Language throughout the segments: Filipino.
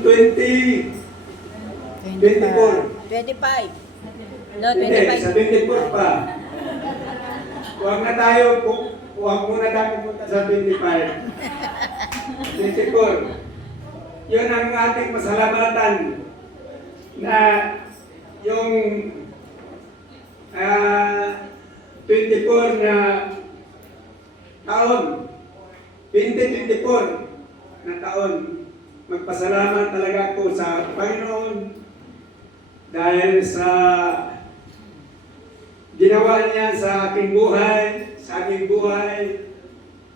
20, 24. 25. No, Hindi, sa 25. 24 pa. Huwag na tayo, pu- huwag muna tayo pupunta sa 25. 24. Yun ang ating masalamatan na yung ah 24 na taon, 2024 na taon, magpasalamat talaga ako sa Panginoon dahil sa ginawa niya sa aking buhay, sa aking buhay,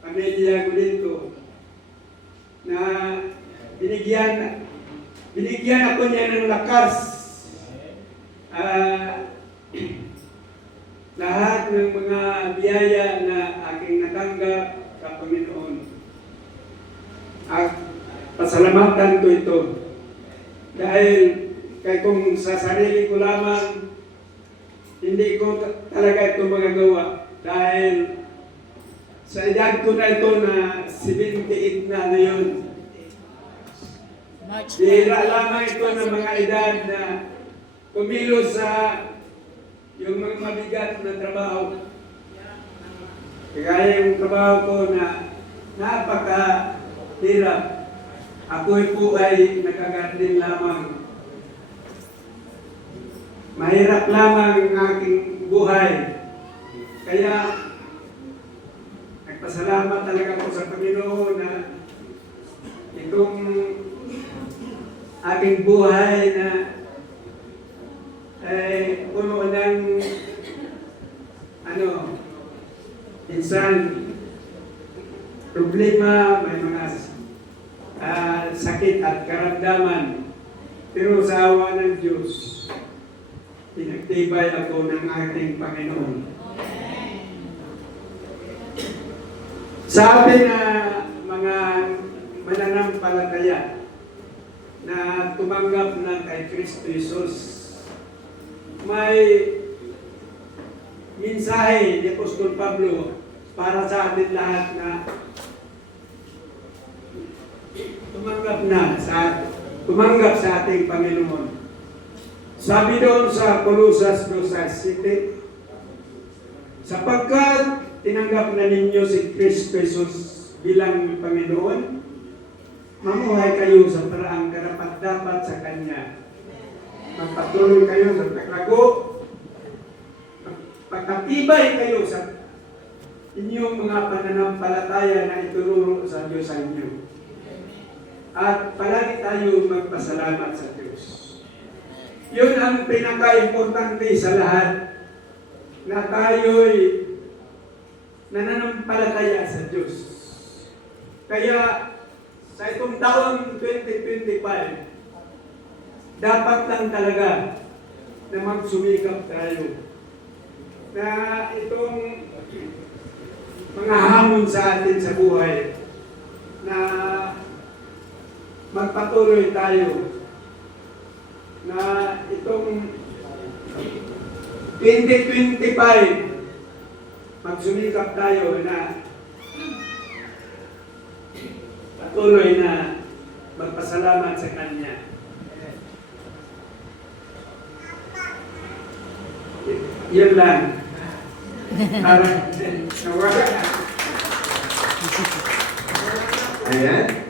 pamilya ko dito, na binigyan, binigyan ako niya ng lakas. Ah, lahat ng mga biyaya na aking natanggap sa Panginoon. At pasalamatan ko ito. Dahil kay kung sa sarili ko lamang, hindi ko ta- talaga ito magagawa. Dahil sa edad ko na ito na 78 na ngayon, March Bihira lamang ito ng mga edad na kumilos sa yung mga mabigat na trabaho. Kaya yung trabaho ko na napaka-hirap. Ako po ay nakagarden lamang. Mahirap lamang ang aking buhay. Kaya nagpasalamat talaga ako sa Panginoon na itong aking buhay na eh, puno ng ano, minsan problema, may mga sakit at karamdaman. Pero sa awa ng Diyos, pinagtibay ako ng ating Panginoon. Sa atin na mga mananampalataya, na tumanggap na kay Kristo Jesus. May mensahe ni Apostol Pablo para sa atin lahat na tumanggap na sa tumanggap sa ating Panginoon. Sabi doon sa Colossus 2.7, sapagkat tinanggap na ninyo si Kristo Jesus bilang Panginoon, mamuhay kayo sa paraang karapat-dapat sa Kanya. Magpatuloy kayo sa paglago, pagkatibay kayo sa inyong mga pananampalataya na itururo sa Diyos sa inyo. At palagi tayo magpasalamat sa Diyos. Yun ang pinaka-importante sa lahat na tayo'y nananampalataya sa Diyos. Kaya sa itong taon 2025, dapat lang talaga na magsumikap tayo na itong mga hamon sa atin sa buhay na magpatuloy tayo na itong 2025 magsumikap tayo na patuloy na magpasalamat sa Kanya. Y- Yun lang. Para nawala. Ayan.